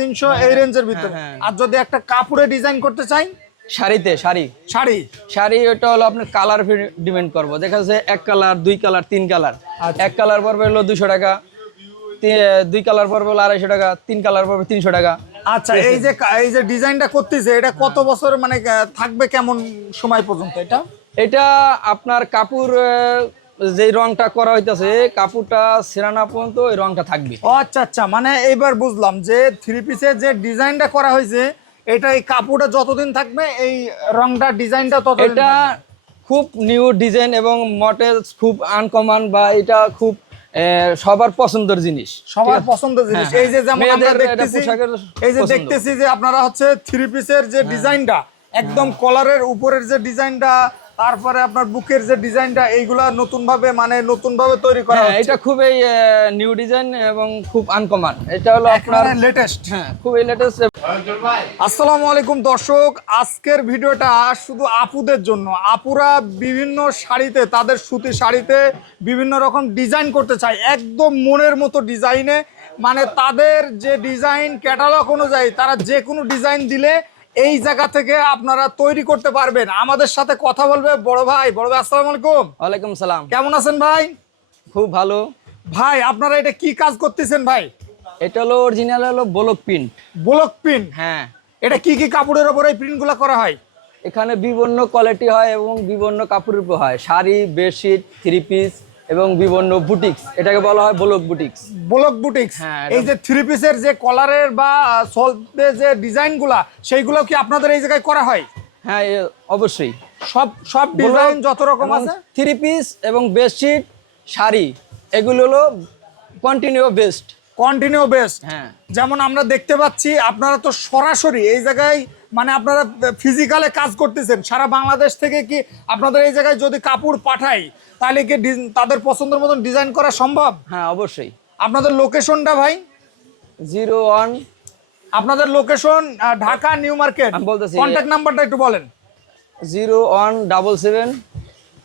তিনশো এই রেঞ্জের ভিতরে হ্যাঁ, হ্যাঁ। আর যদি একটা কাপড়ে ডিজাইন করতে চাই? শাড়িতে শাড়ি। শাড়ি। শাড়ি ওটা হলো আপনার কালার ডিপেন্ড করব। দেখা যাচ্ছে এক কালার দুই কালার তিন কালার আচ্ছা। এক কালার পড়বে হলো দুশো টাকা দুই কালার পড়বে হলো আড়াইশো টাকা তিন কালার পড়বে তিনশো টাকা। আচ্ছা এই যে এই যে ডিজাইনটা করতেছে এটা কত বছর মানে থাকবে কেমন সময় পর্যন্ত এটা? এটা আপনার কাপড় যে রংটা করা হইতাছে কাপড়টা সেরানা পর্যন্ত ওই রংটা থাকবে। আচ্ছা আচ্ছা মানে এইবার বুঝলাম যে থ্রি পিসের যে ডিজাইনটা করা হয়েছে এটা এই কাপড়টা যতদিন থাকবে এই রংটা ডিজাইনটা ততদিন এটা খুব নিউ ডিজাইন এবং মডেলস খুব আনকমন বা এটা খুব সবার পছন্দের জিনিস। সবার পছন্দের জিনিস। হ্যাঁ, এই যে যেমন আমরা দেখতেছি এই যে দেখতেছি যে আপনারা হচ্ছে থ্রি পিসের যে ডিজাইনটা একদম কলারের উপরের যে ডিজাইনটা তারপরে আপনার বুকের যে ডিজাইনটা এইগুলা নতুন ভাবে মানে নতুন ভাবে তৈরি করা হ্যাঁ এটা খুবই নিউ ডিজাইন এবং খুব আনকমন এটা হলো আপনার লেটেস্ট হ্যাঁ খুবই লেটেস্ট আসসালামু আলাইকুম দর্শক আজকের ভিডিওটা শুধু আপুদের জন্য। আপুরা বিভিন্ন শাড়িতে তাদের সুতি শাড়িতে বিভিন্ন রকম ডিজাইন করতে চায় একদম মনের মতো ডিজাইনে মানে তাদের যে ডিজাইন ক্যাটালগ অনুযায়ী তারা যে কোনো ডিজাইন দিলে এই জায়গা থেকে আপনারা তৈরি করতে পারবেন। আমাদের সাথে কথা বলবে বড় ভাই। বড় ভাই আসসালাম আলাইকুম। ওয়ালাইকুম সালাম। কেমন আছেন ভাই? খুব ভালো। ভাই আপনারা এটা কি কাজ করতেছেন ভাই? এটা হলো অরিজিনাল হলো ব্লক প্রিন্ট। Block print? হ্যাঁ। এটা কি কি কাপড়ের ওপর এই প্রিন্টগুলো করা হয়? এখানে বিভিন্ন কোয়ালিটি হয় এবং বিভিন্ন কাপড়ের উপর হয়। শাড়ি বেডশিট থ্রি পিস এবং বিভিন্ন বুটিক্স এটাকে বলা হয় ব্লক বুটিক্স। Block boutiques. হ্যাঁ, এই যে থ্রি পিসের যে কলারের বা সলতে যে ডিজাইনগুলা সেইগুলো কি আপনাদের এই জায়গায় করা হয়? হ্যাঁ অবশ্যই। সব সব ডিজাইন যত রকম আছে? থ্রি পিস এবং বেডশিট শাড়ি এগুলো হলো কন্টিনিউ বেস্ট কন্টিনিউ বেস্ট হ্যাঁ। যেমন আমরা দেখতে পাচ্ছি আপনারা তো সরাসরি এই জায়গায় মানে আপনারা ফিজিক্যালে কাজ করতেছেন। সারা বাংলাদেশ থেকে কি আপনাদের এই জায়গায় যদি কাপড় পাঠাই তাহলে কি তাদের পছন্দের মতন ডিজাইন করা সম্ভব? হ্যাঁ অবশ্যই। আপনাদের লোকেশনটা ভাই? জিরো ওয়ান আপনাদের লোকেশন ঢাকা নিউ মার্কেট? বলতেছি- কন্ট্যাক্ট নাম্বারটা একটু বলেন। Zero one double seven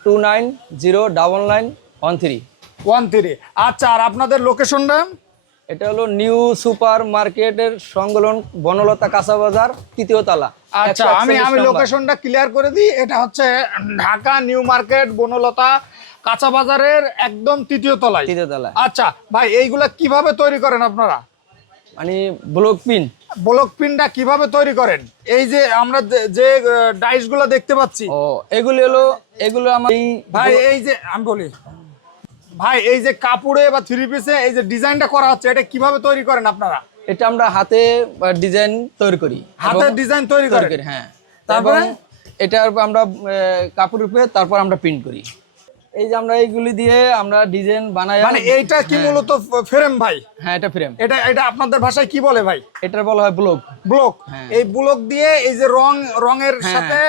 two nine zero double nine one three. One three. আচ্ছা আর আপনাদের লোকেশনটা এটা হলো নিউ সুপার মার্কেটের সংলগ্ন বনলতা কাঁচা বাজার তৃতীয় তালা। আচ্ছা আমি আমি লোকেশনটা ক্লিয়ার করে দিই। এটা হচ্ছে ঢাকা নিউ মার্কেট বনলতা কাঁচা বাজারের একদম তৃতীয় তলায়। তৃতীয় তলায়। আচ্ছা ভাই এইগুলা কীভাবে তৈরি করেন আপনারা? মানে ব্লক পিন। ব্লক পিনটা কীভাবে তৈরি করেন? এই যে আমরা যে- যে ডাইসগুলা দেখতে পাচ্ছি। ও এগুলি হলো এগুলো আমার ভাই এই যে আমি বলি। ভাই এই যে কাপড়ে বা থ্রি পিসে এই যে ডিজাইনটা করা হচ্ছে এটা কীভাবে তৈরি করেন আপনারা? এটা আমরা হাতে ডিজাইন তৈরি করি। হাতে ডিজাইন তৈরি করি? হ্যাঁ। তারপরে? এটা আমরা কাপড়ের উপরে তারপর আমরা প্রিন্ট করি। এই যে আমরা এইগুলি দিয়ে আমরা ডিজাইন বানাই মানে এইটা কি মূলত ফ্রেম ভাই? হ্যাঁ এটা ফ্রেম এটা এটা আপনাদের ভাষায় কি বলে ভাই? এটার বলা হয় ব্লক ব্লক হ্যাঁ। এই ব্লক দিয়ে এই যে রং রঙের সাথে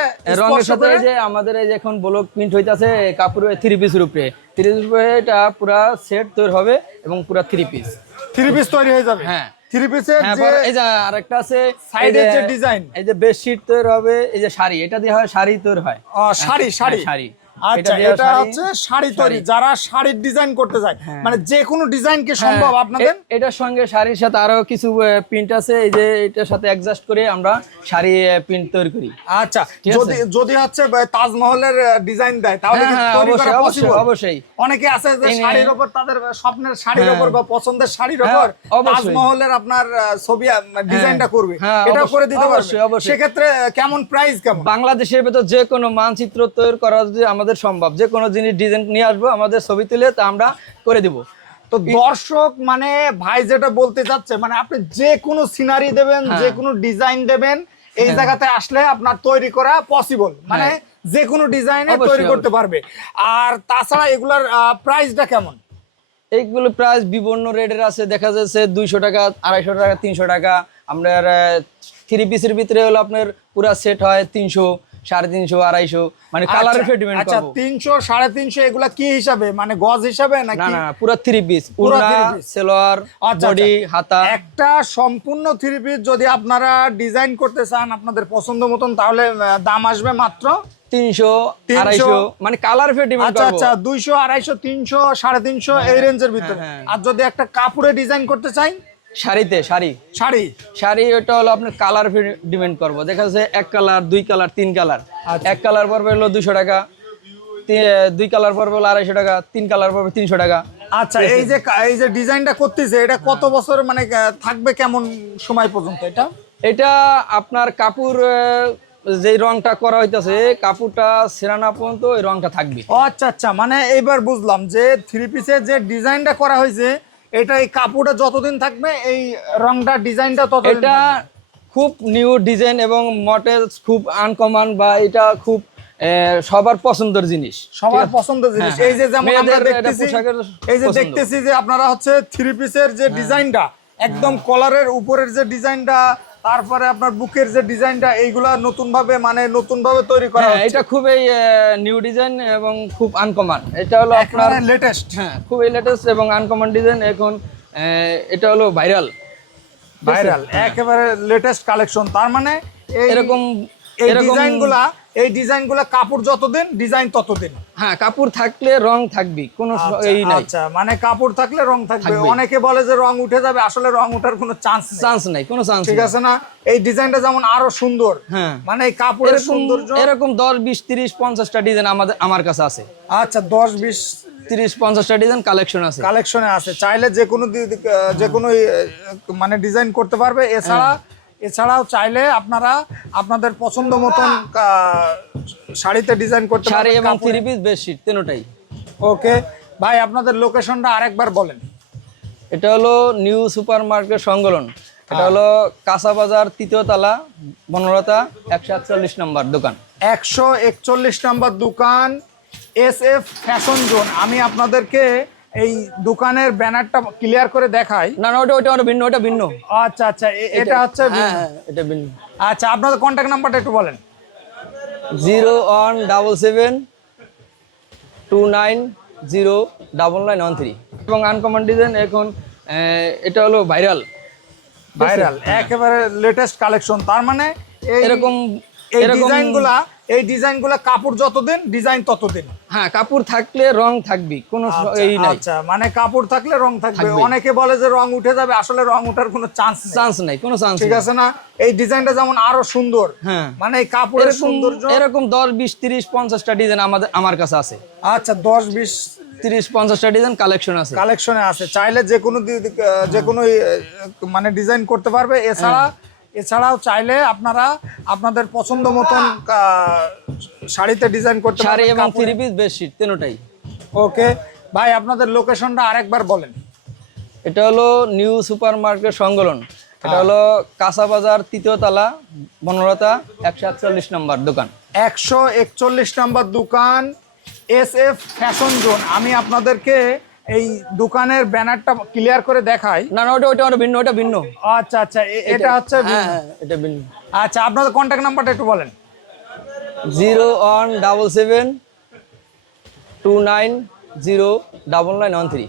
রঙের সাথে যে আমাদের এই যে এখন ব্লক প্রিন্ট হইতাছে কাপড়ের থ্রি পিসের উপরে থ্রি পিস উপরে এটা পুরা সেট তৈরি হবে এবং পুরা থ্রি পিস থ্রি পিস তৈরি হয়ে যাবে। হ্যাঁ। থ্রি পিসের হ্যাঁ যে এই যে আরেকটা আছে সাইডের যে ডিজাইন এই যে বেডশিট তৈরি হবে এই যে শাড়ি এটা দিয়ে হয় শাড়ি তৈরি হয়। শাড়ি শাড়ি হ্যাঁ, শাড়ি। আচ্ছা এটা হচ্ছে শাড়ি তৈরি যারা শাড়ির ডিজাইন করতে চায়। মানে যে কোনো ডিজাইন কি সম্ভব হ্যাঁ, আপনাদের এটার সঙ্গে শাড়ির সাথে আরও কিছু প্রিন্ট আছে এই যে এটার সাথে অ্যাডজাস্ট করে আমরা শাড়ি প্রিন্ট তৈরি করি। আচ্ছা যদি যদি হচ্ছে তাজমহলের ডিজাইন দেয় তাহলে হ্যাঁ, হ্যাঁ, তৈরি করা অবশ্যই, অবশ্যই, অনেকে আছে যে শাড়ির উপর তাদের স্বপ্নের শাড়ির হ্যাঁ। উপর বা পছন্দের শাড়ির হ্যাঁ, উপর তাজমহলের আপনার ছবি ডিজাইনটা করবে। হ্যাঁ, এটা করে দিতে পারবে। সেক্ষেত্রে কেমন প্রাইস কেমন? বাংলাদেশের ভেতর যে কোনো মানচিত্র তৈরি করা যদি আমাদের সম্ভব। যে কোনো জিনিস ডিজাইন নিয়ে আসব আমাদের ছবি তুলে তা আমরা করে দিব। তো দর্শক মানে ভাই যেটা বলতে চাচ্ছে মানে আপনি যে কোনো সিনারি দেবেন হ্যাঁ। যে কোনো ডিজাইন দেবেন এই জায়গাতে আসলে আপনার তৈরি করা পসিবল মানে হ্যাঁ। যে কোনো ডিজাইনে তৈরি করতে পারবে। আর তাছাড়া এগুলার প্রাইসটা কেমন? এইগুলো প্রাইস বিভিন্ন রেটের আছে দেখা যাচ্ছে দুইশো টাকা আড়াইশো টাকা তিনশো টাকা। আপনার থ্রি পিসের ভিতরে হলো আপনার পুরা সেট হয় তিনশো। সাড়ে তিনশো আড়াইশো মানে কালারের আচ্ছা, ডিপেন্ড আচ্ছা তিনশো সাড়ে তিনশো এগুলা কি হিসাবে? মানে গজ হিসাবে না নাকি না পুরো থ্রি পিস পুরা। সেলোয়ার আচ্ছা, বডি হাতা। একটা সম্পূর্ণ থ্রি পিস যদি আপনারা ডিজাইন করতে চান আপনাদের পছন্দ মতন তাহলে দাম আসবে মাত্র তিনশো 300 আড়াইশো মানে কালার ফে ডিপেন্ড আচ্ছা আচ্ছা দুইশো আড়াইশো তিনশো সাড়ে তিনশো এই রেঞ্জের ভিতরে। হ্যাঁ। আর যদি একটা কাপড়ে ডিজাইন করতে চাই শাড়িতে শাড়ি? শাড়ি? শাড়ি ওটা হলো আপনার কালার ডিপেন্ড করব। দেখা যাচ্ছে এক কালার দুই কালার তিন কালার আচ্ছা। এক কালার পড়বে হলো দুশো টাকা দুই কালার পড়বে হলো আড়াইশো টাকা তিন কালার পড়বে তিনশো টাকা। আচ্ছা এই যে এই যে ডিজাইনটা করতেছে এটা কত বছর মানে থাকবে কেমন সময় পর্যন্ত এটা? এটা আপনার কাপড় যে রংটা করা হইতাছে কাপড়টা সেরানা পর্যন্ত ওই রংটা থাকবে। আচ্ছা আচ্ছা মানে এইবার বুঝলাম যে থ্রি পিসের যে ডিজাইনটা করা হয়েছে এটা এই কাপড়টা যতদিন থাকবে এই রংটা ডিজাইনটা তত এটা খুব নিউ ডিজাইন এবং মডেলস খুব আনকমন বা এটা খুব সবার পছন্দের জিনিস। সবার পছন্দের জিনিস। হ্যাঁ, এই যে যেমন আমরা দেখতেছি এই যে দেখতেছি যে আপনারা হচ্ছে থ্রি পিসের যে ডিজাইনটা একদম কলারের উপরের যে ডিজাইনটা তারপরে আপনার বুকের যে ডিজাইনটা এইগুলা নতুন ভাবে মানে নতুন ভাবে তৈরি করা হ্যাঁ এটা খুবই নিউ ডিজাইন এবং খুব আনকমন এটা হলো আপনার লেটেস্ট হ্যাঁ। খুবই লেটেস্ট এবং আনকমন ডিজাইন এখন এটা হলো ভাইরাল ভাইরাল একেবারে লেটেস্ট কালেকশন তার মানে এরকম এই ডিজাইনগুলা এই ডিজাইনগুলা কাপড় যতদিন ডিজাইন ততদিন। হ্যাঁ কাপড় থাকলে রং থাকবে কোনো এই নাই। আচ্ছা মানে কাপড় থাকলে রং থাকবে। অনেকে বলে যে রং উঠে যাবে আসলে রং উঠার কোনো চান্স চান্স নাই কোনো চান্স ঠিক আছে না? এই ডিজাইনটা যেমন আরও সুন্দর হ্যাঁ। মানে এই কাপড়ের এরকম সৌন্দর্য এরকম দশ বিশ তিরিশ পঞ্চাশটা ডিজাইন আমাদের আমার কাছে আছে। আচ্ছা দশ বিশ তিরিশ পঞ্চাশটা ডিজাইন কালেকশন আছে। কালেকশনে আছে। চাইলে যে কোনো যে কোনো মানে ডিজাইন করতে পারবে। এছাড়া এছাড়াও চাইলে আপনারা আপনাদের পছন্দ মতন শাড়িতে ডিজাইন করতে শাড়ি এবং থ্রি পিস বেডশিট তিনটাই। ওকে ভাই আপনাদের লোকেশনটা আরেকবার বলেন। এটা হলো নিউ সুপার মার্কেট সংকলন। এটা হলো কাঁচা বাজার তৃতীয় তালা বনলতা একশো আটচল্লিশ নম্বর দোকান। একশো একচল্লিশ নাম্বার দোকান এস এফ ফ্যাশন জোন আমি আপনাদেরকে এই দোকানের ব্যানারটা ক্লিয়ার করে দেখাই। না না ওটা ওটা ওটা ভিন্ন ওটা ভিন্ন। আচ্ছা আচ্ছা এটা হচ্ছে হ্যাঁ হ্যাঁ, এটা ভিন্ন। আচ্ছা আপনাদের কন্ট্যাক্ট নাম্বারটা একটু বলেন। Zero one double seven two nine zero double nine one three. এবং আনকমন ডিজাইন এখন এটা হলো ভাইরাল। ভাইরাল একেবারে লেটেস্ট কালেকশন তার মানে এই এরকম এই ডিজাইনগুলা এই ডিজাইনগুলা কাপড় যতদিন ডিজাইন ততদিন। হ্যাঁ কাপড় থাকলে রং থাকবে কোনো এই নাই। আচ্ছা মানে কাপড় থাকলে রং থাকবে। অনেকে বলে যে রং উঠে যাবে আসলে রং ওঠার কোনো চান্স নেই। চান্স নাই কোনো চান্স ঠিক আছে না? এই ডিজাইনটা যেমন আরও সুন্দর হ্যাঁ। মানে এই কাপড়ের এরকম সৌন্দর্য এরকম দশ বিশ তিরিশ পঞ্চাশটা ডিজাইন আমাদের আমার কাছে আছে। আচ্ছা দশ বিশ তিরিশ পঞ্চাশটা ডিজাইন কালেকশন আছে। কালেকশনে আছে। চাইলে যে কোনো যে কোনো মানে ডিজাইন করতে পারবে। এছাড়া এছাড়াও চাইলে আপনারা আপনাদের পছন্দ মতন শাড়িতে ডিজাইন করতে শাড়ি এবং। থ্রি পিস বেডশিট তিনটাই। ওকে ভাই আপনাদের লোকেশনটা আরেকবার বলেন। এটা হলো নিউ সুপার মার্কেট সংকলন এটা হলো কাঁচা বাজার তৃতীয় তালা বনলতা একশো আটচল্লিশ নম্বর দোকান। একশো একচল্লিশ নাম্বার দোকান এস এফ ফ্যাশন জোন আমি আপনাদেরকে এই দোকানের ব্যানারটা ক্লিয়ার করে দেখাই। না না ওটা ওটা ভিন্ন ওটা ভিন্ন। আচ্ছা আচ্ছা এটা হচ্ছে হ্যাঁ হ্যাঁ, এটা ভিন্ন। আচ্ছা আপনাদের কন্ট্যাক্ট নাম্বারটা একটু বলেন। Zero one double seven two nine zero double nine one three.